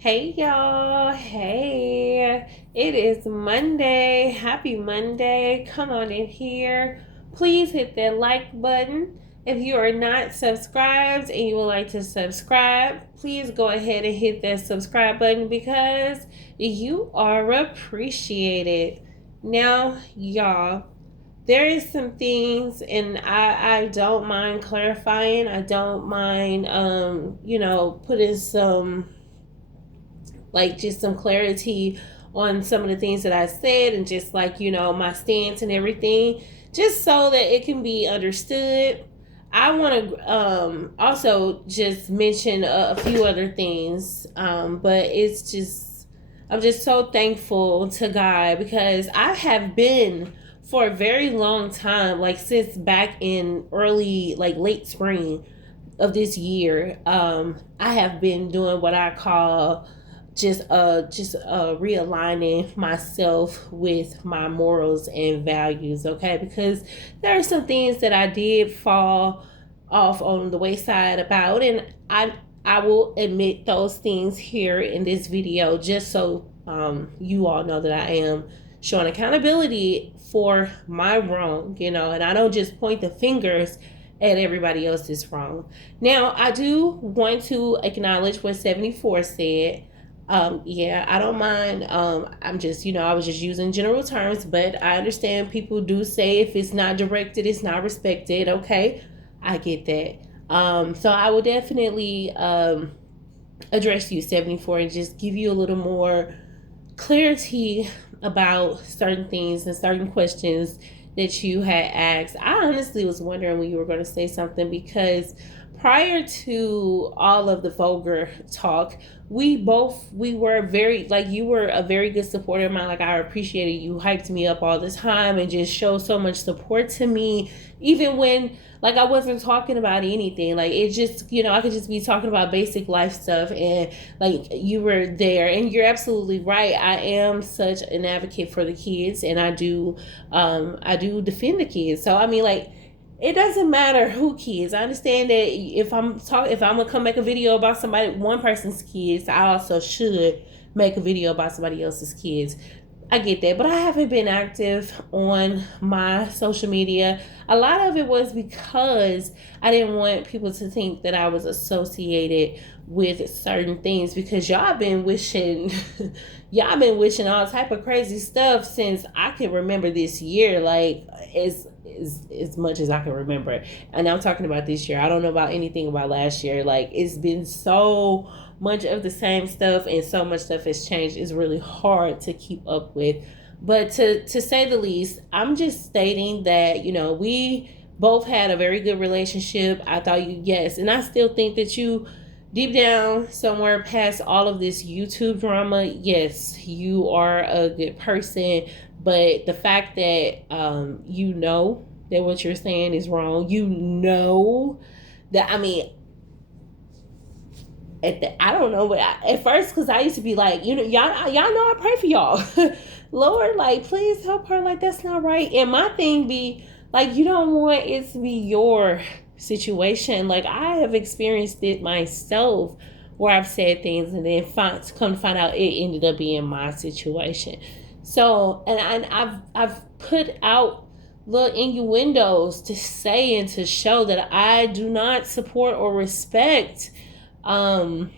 Hey y'all, hey, it is Monday. Happy Monday. Come on in here. Please hit that like button. If you are not subscribed and you would like to subscribe, please go ahead and hit that subscribe button because you are appreciated. Now, y'all, there is some things and I don't mind clarifying. I don't mind putting some just some clarity on some of the things that I said and just my stance and everything, just so that it can be understood. I want to also just mention a few other things, but I'm just so thankful to God because I have been for a very long time, like since back in early, like late spring of this year, I have been doing what I call just realigning myself with my morals and values, okay? Because there are some things that I did fall off on the wayside about, and I will admit those things here in this video just so you all know that I am showing accountability for my wrong, and I don't just point the fingers at everybody else's wrong. Now, I do want to acknowledge what 74 said. Yeah, I don't mind. I'm just, I was just using general terms, but I understand people do say if it's not directed, it's not respected. Okay, I get that. So I will definitely address you, 74, and just give you a little more clarity about certain things and certain questions that you had asked. I honestly was wondering when you were going to say something because prior to all of the vulgar talk, we were very, like, you were a very good supporter of mine. Like, I appreciated you, hyped me up all the time and just showed so much support to me, even when like I wasn't talking about anything. Like, it just, I could just be talking about basic life stuff, and like you were there. And you're absolutely right, I am such an advocate for the kids, and I do defend the kids. So I mean, like, it doesn't matter who kids. I understand that if I'm gonna come make a video about one person's kids, I also should make a video about somebody else's kids. I get that, but I haven't been active on my social media. A lot of it was because I didn't want people to think that I was associated with certain things, because y'all been wishing y'all been wishing all type of crazy stuff since I can remember this year, like as much as I can remember. And I'm talking about this year. I don't know about anything about last year. Like, it's been so much of the same stuff and so much stuff has changed. It's really hard to keep up with. But to say the least, I'm just stating that, we both had a very good relationship. I thought you, yes, and I still think that you, deep down somewhere past all of this YouTube drama, yes, you are a good person. But the fact that you know that what you're saying is wrong, that, I mean, I don't know, but at first, because I used to be like, y'all know I pray for y'all. Lord, like, please help her. Like, that's not right. And my thing be like, you don't want it to be your situation. Like, I have experienced it myself, where I've said things and then come to find out it ended up being my situation. So, and I've put out little innuendos to say and to show that I do not support or respect um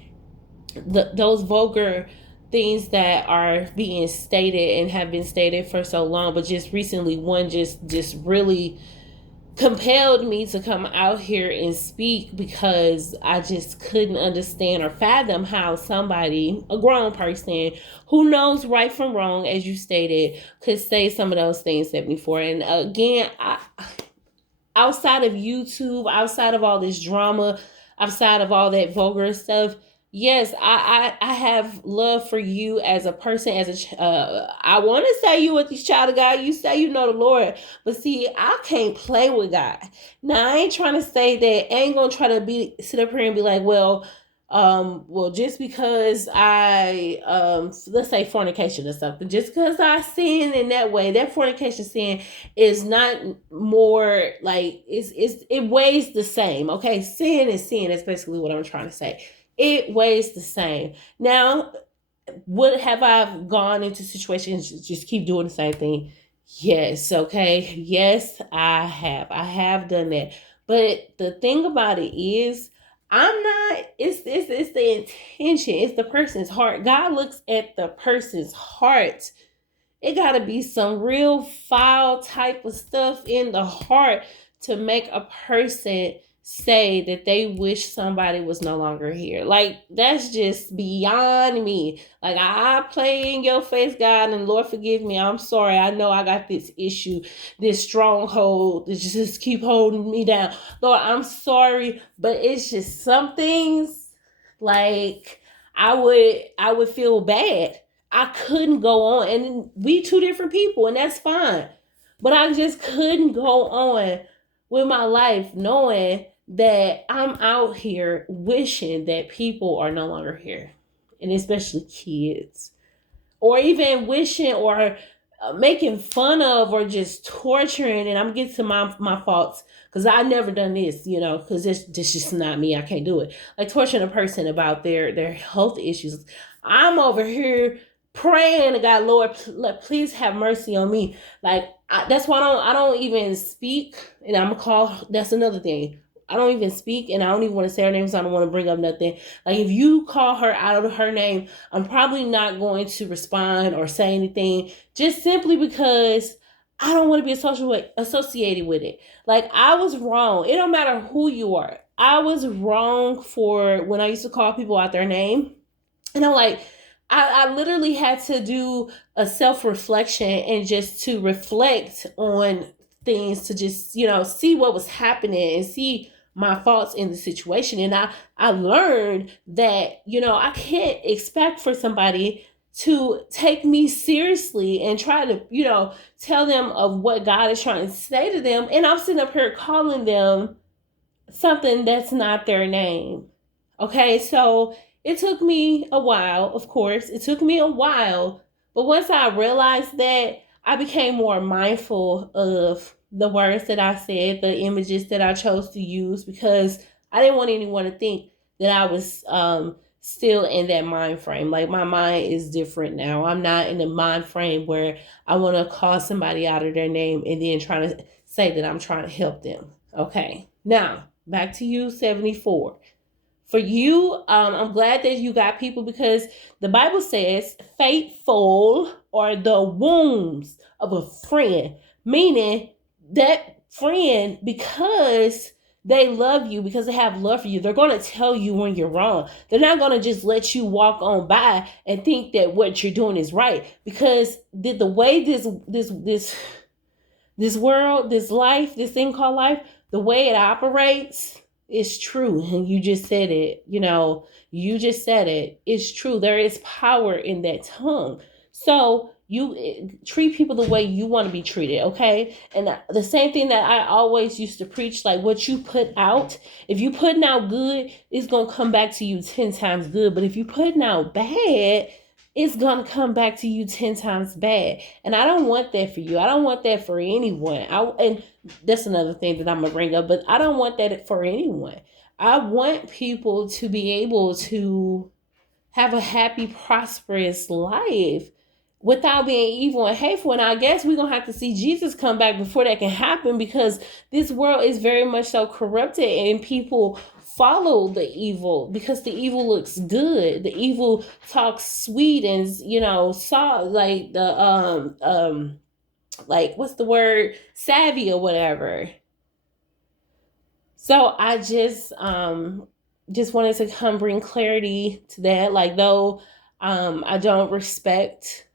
those vulgar things that are being stated and have been stated for so long. But just recently, one just really compelled me to come out here and speak, because I just couldn't understand or fathom how somebody, a grown person who knows right from wrong, as you stated, could say some of those things at me for. And again, outside of YouTube, outside of all this drama, outside of all that vulgar stuff, yes, I have love for you as a person, I want to say you a child of God. You say you know the Lord, but see, I can't play with God. Now, I ain't trying to say that. I ain't gonna try to sit up here and be like, well, just because I let's say fornication or something, just because I sin in that way, that fornication sin is not more like, it weighs the same. Okay, sin is sin. That's basically what I'm trying to say. it weighs the same. Now, what have I gone into situations just keep doing the same thing? Yes, okay. Yes, I have. I have done that. But the thing about it is I'm not it's the intention. It's the person's heart. God looks at the person's heart. It got to be some real foul type of stuff in the heart to make a person say that they wish somebody was no longer here. Like, that's just beyond me. Like, I play in your face, God, and Lord forgive me. I'm sorry. I know I got this issue, this stronghold that just keep holding me down. Lord, I'm sorry, but it's just some things like I would feel bad. I couldn't go on, and we two different people, and that's fine. But I just couldn't go on with my life knowing that I'm out here wishing that people are no longer here, and especially kids, or even wishing or making fun of or just torturing. And I'm getting to my faults because I never done this, because this just not me. I can't do it. Like torturing a person about their health issues. I'm over here praying to God, Lord, please have mercy on me. Like that's why I don't even speak. And I'm gonna call. That's another thing. I don't even speak, and I don't even want to say her name, so I don't want to bring up nothing. Like if you call her out of her name, I'm probably not going to respond or say anything, just simply because I don't want to be associated with it. Like I was wrong. It don't matter who you are. I was wrong for when I used to call people out their name, and I'm like, I literally had to do a self reflection and just to reflect on things to just, see what was happening and see my faults in the situation. And I learned that, I can't expect for somebody to take me seriously and try to, tell them of what God is trying to say to them. And I'm sitting up here calling them something that's not their name. Okay, so it took me a while, of course. It took me a while. But once I realized that, I became more mindful of the words that I said, the images that I chose to use, because I didn't want anyone to think that I was still in that mind frame. Like my mind is different now. I'm not in the mind frame where I want to call somebody out of their name and then trying to say that I'm trying to help them. Okay, now back to you, 74. For you, I'm glad that you got people, because the Bible says faithful are the wounds of a friend, meaning that friend, because they love you, because they have love for you, they're going to tell you when you're wrong. They're not going to just let you walk on by and think that what you're doing is right, because the way this world, this life, this thing called life, the way it operates, it's true. And you just said it, you just said it. It's true. There is power in that tongue. So you treat people the way you want to be treated, okay? And the same thing that I always used to preach, like what you put out, if you putting out good, it's going to come back to you 10 times good. But if you putting out bad, it's going to come back to you 10 times bad. And I don't want that for you. I don't want that for anyone. And that's another thing that I'm going to bring up, but I don't want that for anyone. I want people to be able to have a happy, prosperous life without being evil and hateful. And I guess we're going to have to see Jesus come back before that can happen, because this world is very much so corrupted and people follow the evil because the evil looks good. The evil talks sweet and, soft, like the, like, what's the word? Savvy or whatever. So I just wanted to come bring clarity to that. Like, though I don't respect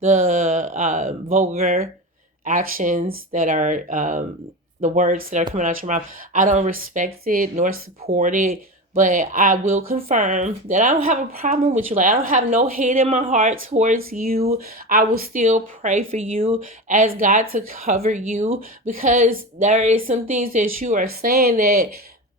the vulgar actions that are the words that are coming out your mouth, I don't respect it nor support it. But I will confirm that I don't have a problem with you. Like, I don't have no hate in my heart towards you. I will still pray for you, ask God to cover you, because there is some things that you are saying that,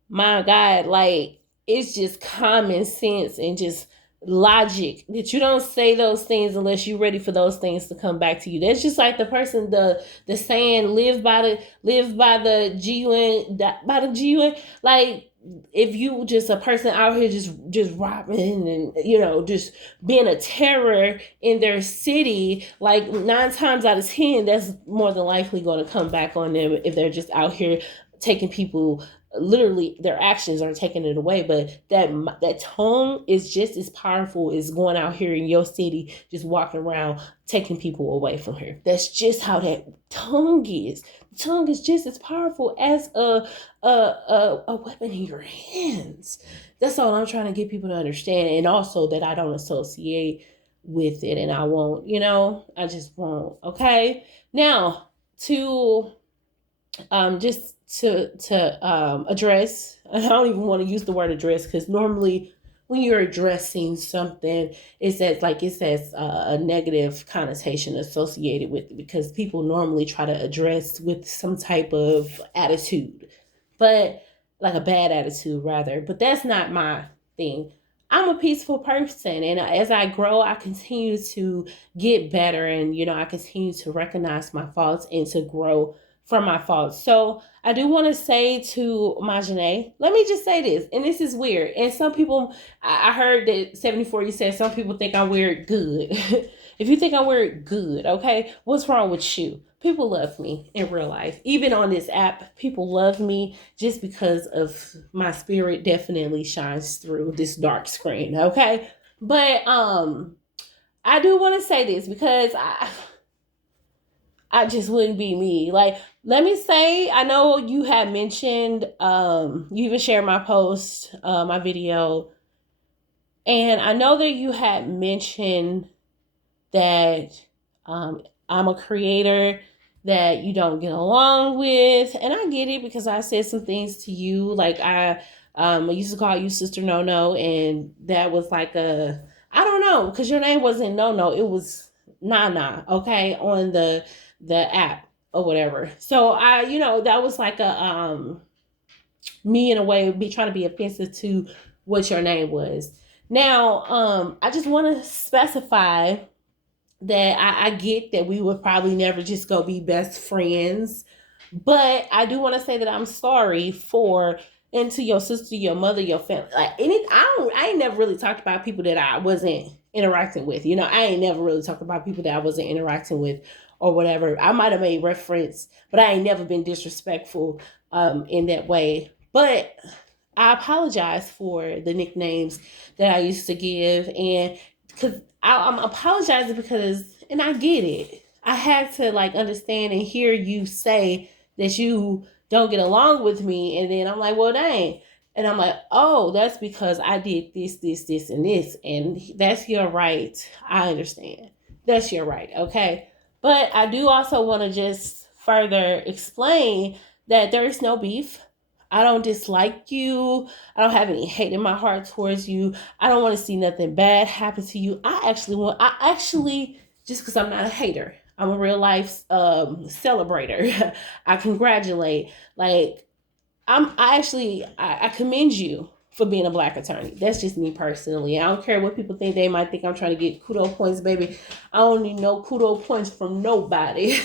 my God, like, it's just common sense and just logic that you don't say those things unless you're ready for those things to come back to you. That's just like the person, the saying, live by the GUN, by the GUN. Like, if you just a person out here just robbing and just being a terror in their city, like 9 times out of 10 that's more than likely going to come back on them if they're just out here taking people, literally their actions are taking it away. But that tongue is just as powerful as going out here in your city just walking around taking people away from here. That's just how that tongue is. The tongue is just as powerful as a weapon in your hands. That's all I'm trying to get people to understand. And also that I don't associate with it, and I won't, I just won't. Okay. Now to just to address, I don't even want to use the word address, because normally when you're addressing something, it says a negative connotation associated with it, because people normally try to address with some type of attitude, but like a bad attitude rather. But that's not my thing. I'm a peaceful person, and as I grow, I continue to get better, and I continue to recognize my faults and to grow from my faults. So I do want to say to Majane, let me just say this, and this is weird. And some people, I heard that 74, you said some people think I'm weird good. If you think I'm weird good, okay, what's wrong with you? People love me in real life. Even on this app, people love me just because of my spirit definitely shines through this dark screen, okay? But I do want to say this because I just wouldn't be me. Like, let me say, I know you had mentioned, you even shared my post, my video, and I know that you had mentioned that I'm a creator that you don't get along with, and I get it, because I said some things to you, like I used to call you Sister No No, and that was like I don't know, because your name wasn't No No, it was Nana, okay, on the app or whatever. So I, that was like me in a way be trying to be offensive to what your name was. Now, I just want to specify that I get that we would probably never just go be best friends, but I do want to say that I'm sorry for, and to your sister, your mother, your family. Like, I ain't never really talked about people that I wasn't interacting with. I ain't never really talked about people that I wasn't interacting with or whatever. I might have made reference, but I ain't never been disrespectful in that way. But I apologize for the nicknames that I used to give, and because I'm apologizing because, and I get it. I had to understand and hear you say that you don't get along with me, and then I'm like, well, dang. And I'm like, oh, that's because I did this, this, this, and this, and that's your right. I understand. That's your right, okay? But I do also want to just further explain that there is no beef. I don't dislike you. I don't have any hate in my heart towards you. I don't want to see nothing bad happen to you. I actually, just because I'm not a hater, I'm a real life celebrator. I congratulate. Like, I commend you for being a Black attorney. That's just me personally. I don't care what people think. They might think I'm trying to get kudo points, baby. I don't need no kudo points from nobody.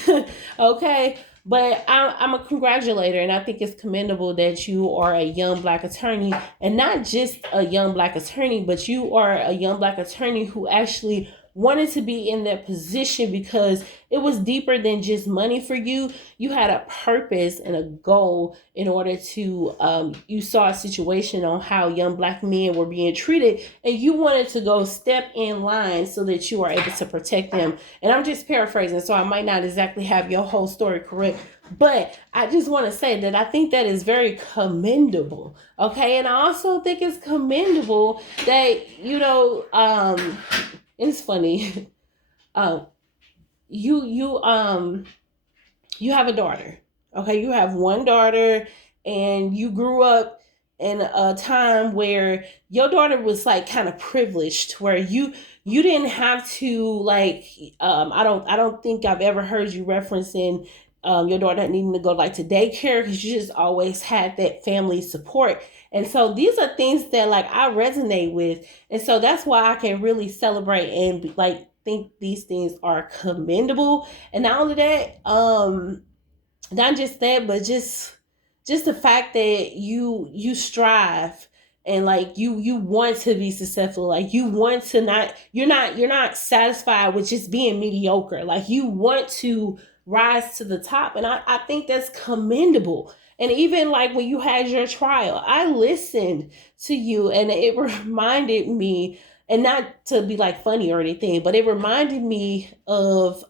Okay? But I'm a congratulator, and I think it's commendable that you are a young Black attorney, and not just a young Black attorney, but you are a young Black attorney who actually wanted to be in that position because it was deeper than just money for you. You had a purpose and a goal in order to, you saw a situation on how young Black men were being treated, and you wanted to go step in line so that you are able to protect them. And I'm just paraphrasing, so I might not exactly have your whole story correct, but I just want to say that I think that is very commendable. Okay. And I also think it's commendable that, it's funny. You have a daughter. Okay, you have one daughter, and you grew up in a time where your daughter was kind of privileged, where you didn't have to I don't think I've ever heard you referencing your daughter needing to go to daycare, because you just always had that family support. And so these are things that I resonate with. And so that's why I can really celebrate and think these things are commendable. And not only that, not just that, but just just the fact that you strive and like you want to be successful, like you want to not, you're not satisfied with just being mediocre, like you want to rise to the top. And I think that's commendable. And even like when you had your trial, I listened to you and it reminded me, and not to be like funny or anything, but it reminded me of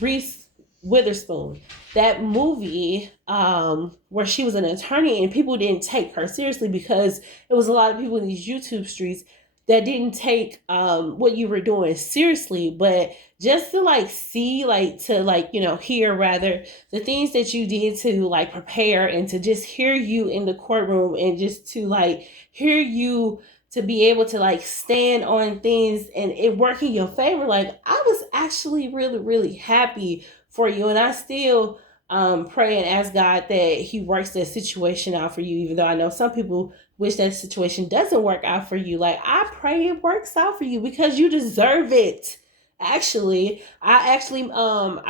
Reese Witherspoon, that movie where she was an attorney and people didn't take her seriously because it was a lot of people in these YouTube streets that didn't take what you were doing seriously. But just to like see, like to like, you know, hear rather the things that you did to like prepare, and to just hear you in the courtroom, and just to like hear you to be able to like stand on things and it work in your favor. Like I was actually really, really happy for you. And I still pray and ask God that he works that situation out for you, even though I know some people wish that situation doesn't work out for you. Like I pray it works out for you because you deserve it. I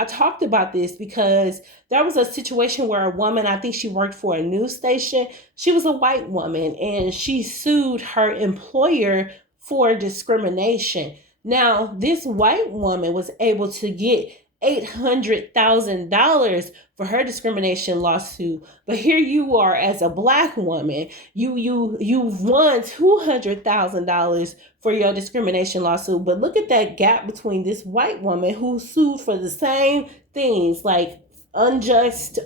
talked about this because there was a situation where a woman, I think she worked for a news station. She was a white woman and she sued her employer for discrimination. Now, this white woman was able to get $800,000 for her discrimination lawsuit, but here you are as a black woman, you've won $200,000 for your discrimination lawsuit. But look at that gap between this white woman who sued for the same things, like unjust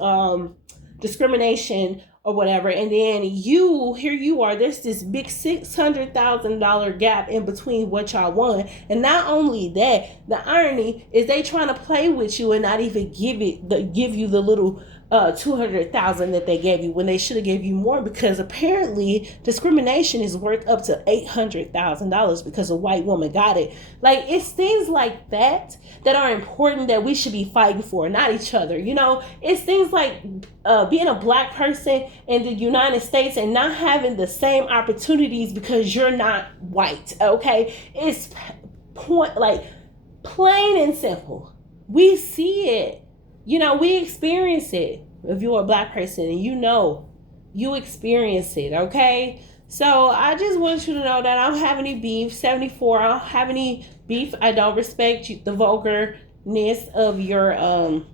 discrimination or whatever, and then here you are, there's this big $600,000 gap in between what y'all won. And not only that, the irony is they trying to play with you and not even give you the little 200,000 that they gave you, when they should have gave you more, because apparently discrimination is worth up to $800,000 because a white woman got it. Like it's things like that that are important that we should be fighting for, not each other. You know, it's things like being a black person in the United States and not having the same opportunities because you're not white. Okay, it's like plain and simple. We see it. You know, we experience it. If you're a black person and you know, you experience it, okay? So I just want you to know that I don't have any beef. 74, I don't have any beef. I don't respect the vulgarness of your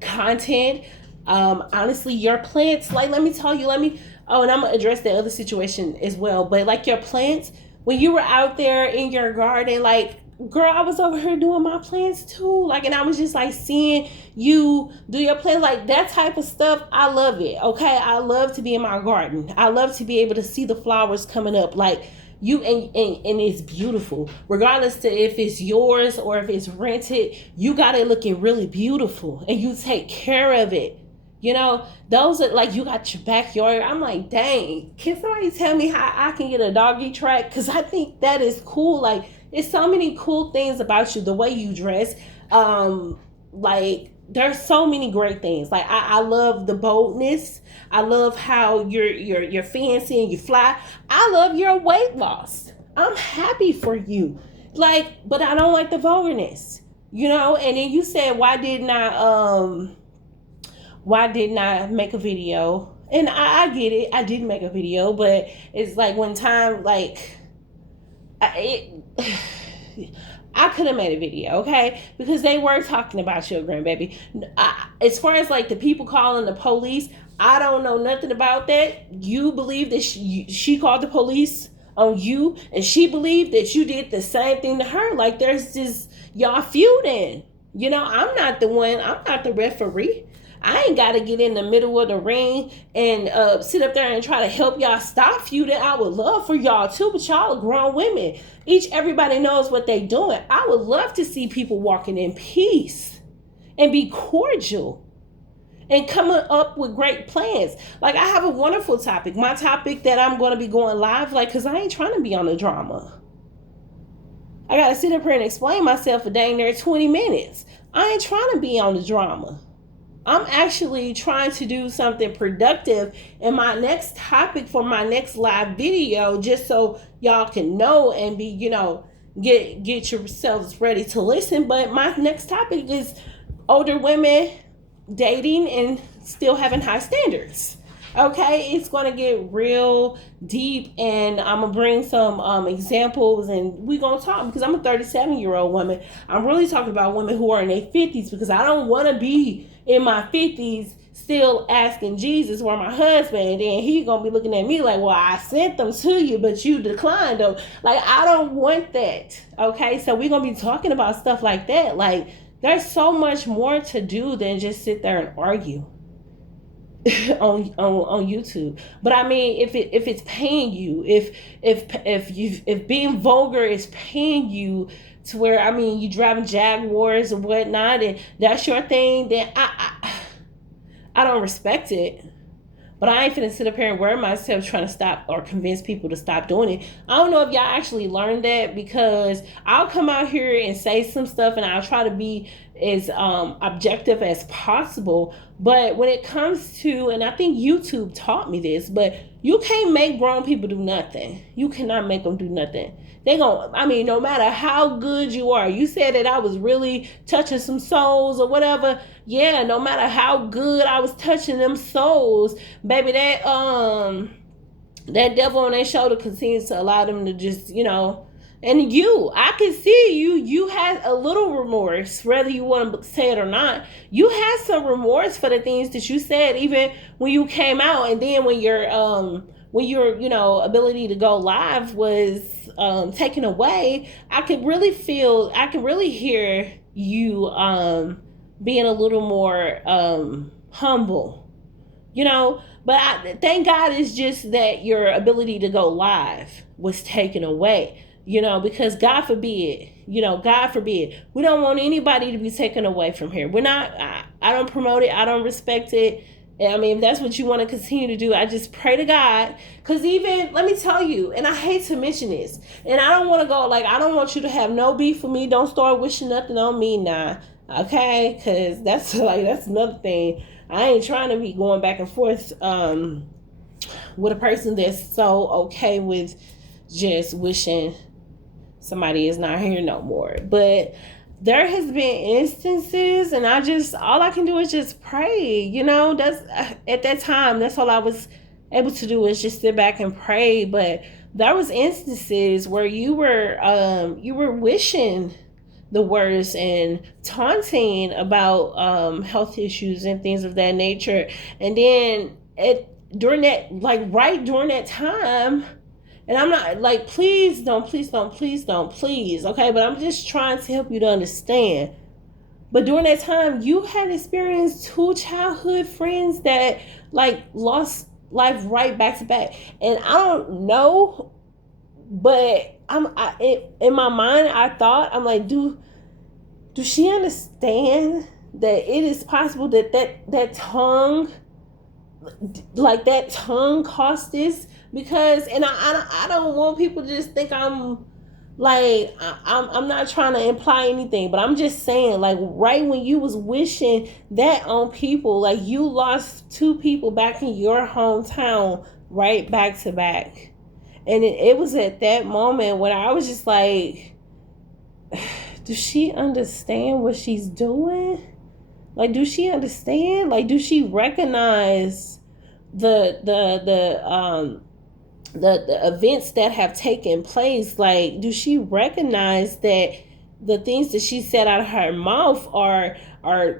content. Honestly, your plants, like, let me tell you, and I'm gonna address the other situation as well. But like your plants, when you were out there in your garden, like, girl, I was over here doing my plants too. Like, and I was just like seeing you do your plants, like that type of stuff. I love it. Okay. I love to be in my garden. I love to be able to see the flowers coming up. Like you, and it's beautiful. Regardless to if it's yours or if it's rented, you got it looking really beautiful and you take care of it. You know, those are like, you got your backyard. I'm like, dang, can somebody tell me how I can get a doggy track? Because I think that is cool. Like, it's so many cool things about you, the way you dress. Like, there's so many great things. Like, I love the boldness. I love how you're fancy and you fly. I love your weight loss. I'm happy for you. Like, but I don't like the vulgarness, you know? And then you said, why didn't I make a video? And I get it. I didn't make a video, but it's like one time, like, I could have made a video, okay? Because they were talking about your grandbaby. As far as like the people calling the police, I don't know nothing about that. You believe that she called the police on you, and she believed that you did the same thing to her. Like there's this, y'all feuding. You know, I'm not the referee. I ain't got to get in the middle of the ring and sit up there and try to help y'all stop feuding. I would love for y'all too, but y'all are grown women. Everybody knows what they doing. I would love to see people walking in peace and be cordial and coming up with great plans. Like, I have a wonderful topic. My topic that I'm going to be going live, like, because I ain't trying to be on the drama. I got to sit up here and explain myself for dang near 20 minutes. I ain't trying to be on the drama. I'm actually trying to do something productive in my next topic for my next live video, just so y'all can know and be, you know, get yourselves ready to listen. But my next topic is older women dating and still having high standards. Okay, it's going to get real deep, and I'm going to bring some examples, and we're going to talk, because I'm a 37-year-old woman. I'm really talking about women who are in their 50s, because I don't want to be in my 50s still asking Jesus where my husband, and then he going to be looking at me like, well, I sent them to you, but you declined them. Like, I don't want that. Okay, so we're going to be talking about stuff like that. Like, there's so much more to do than just sit there and argue. on YouTube. But I mean, if it's paying you, if being vulgar is paying you to where, I mean, you driving Jaguars or whatnot, and that's your thing, then I don't respect it. But I ain't finna sit up here and worry myself trying to stop or convince people to stop doing it. I don't know if y'all actually learned that, because I'll come out here and say some stuff, and I'll try to be as objective as possible. But when it comes to, and I think YouTube taught me this, but you can't make grown people do nothing. You cannot make them do nothing. They gon', I mean, no matter how good you are, you said that I was really touching some souls or whatever. Yeah, no matter how good I was touching them souls, baby, that devil on their shoulder continues to allow them to just, and I can see you had a little remorse, whether you want to say it or not. You had some remorse for the things that you said, even when you came out, and then when your ability to go live was taken away. I can really hear you being a little more humble, but thank God it's just that your ability to go live was taken away, because God forbid, we don't want anybody to be taken away from here. We're not, I don't promote it. I don't respect it. I mean, if that's what you want to continue to do, I just pray to God. Because even, let me tell you, and I hate to mention this, and I don't want to go, I don't want you to have no beef with me. Don't start wishing nothing on me now. Okay? Because that's another thing. I ain't trying to be going back and forth with a person that's so okay with just wishing somebody is not here no more. But there has been instances, and all I can do is just pray. That's at that time, that's all I was able to do, is just sit back and pray. But there was instances where you were wishing the worst and taunting about health issues and things of that nature. And then during that time, and I'm not please don't, okay? But I'm just trying to help you to understand. But during that time, you had experienced 2 childhood friends that lost life right back to back. And I don't know, but in my mind, I thought, I'm like, do she understand that it is possible that tongue, that tongue cost this? Because, and I don't want people to just think I'm not trying to imply anything, but I'm just saying, right when you was wishing that on people, you lost 2 people back in your hometown right back to back. And it was at that moment when I was just like, does she understand what she's doing? Do she understand? Do she recognize the events that have taken place? Do she recognize that the things that she said out of her mouth are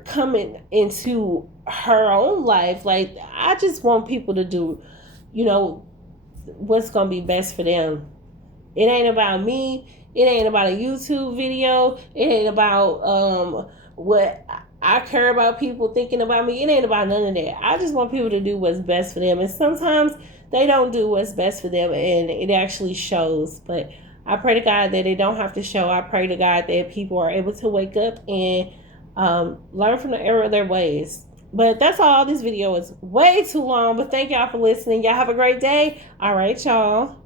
coming into her own life? I just want people to do, what's going to be best for them. It ain't about me. It ain't about a YouTube video. It ain't about what I care about people thinking about me. It ain't about none of that. I just want people to do what's best for them. And sometimes they don't do what's best for them, and it actually shows. But I pray to God that it don't have to show. I pray to God that people are able to wake up and learn from the error of their ways. But that's all. This video is way too long, but thank y'all for listening. Y'all have a great day. All right, y'all.